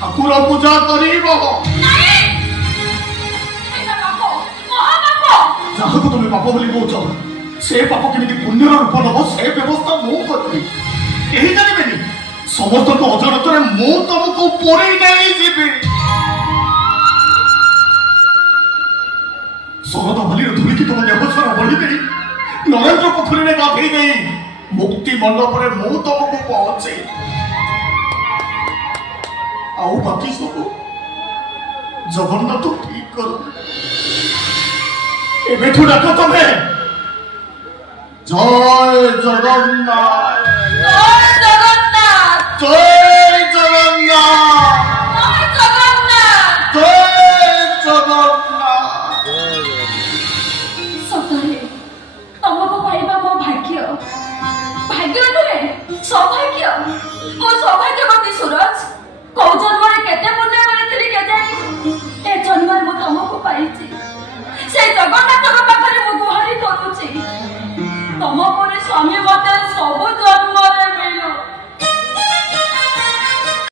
ठाकुर पूजा कर बोली कौच से पाप केमी पुण्यर रूप नब से व्यवस्था मु करी यही जानवे समस्त को अजरत मु तुमको पुरी नहीं जीवी शरद भली धुलिकी तुम देवस्वर बढ़ी गई नरेंद्र पोखरी में गाधे गई मुक्ति मंडप में मु तुमको पहुंचे आउ बाकी सब जगन्नाथ ठीक कर एबेठू डाक तमे जय जगन्नाथ जय जगन्नाथ जय जगन्नाथ जय जगन्नाथ सतरे तुमको पाइबा मो भाग्य भाग्य नुहे सौभाग्य मो सौभाग्यवती सूरज कौ जन्म केते पुण्य करथिली के जानी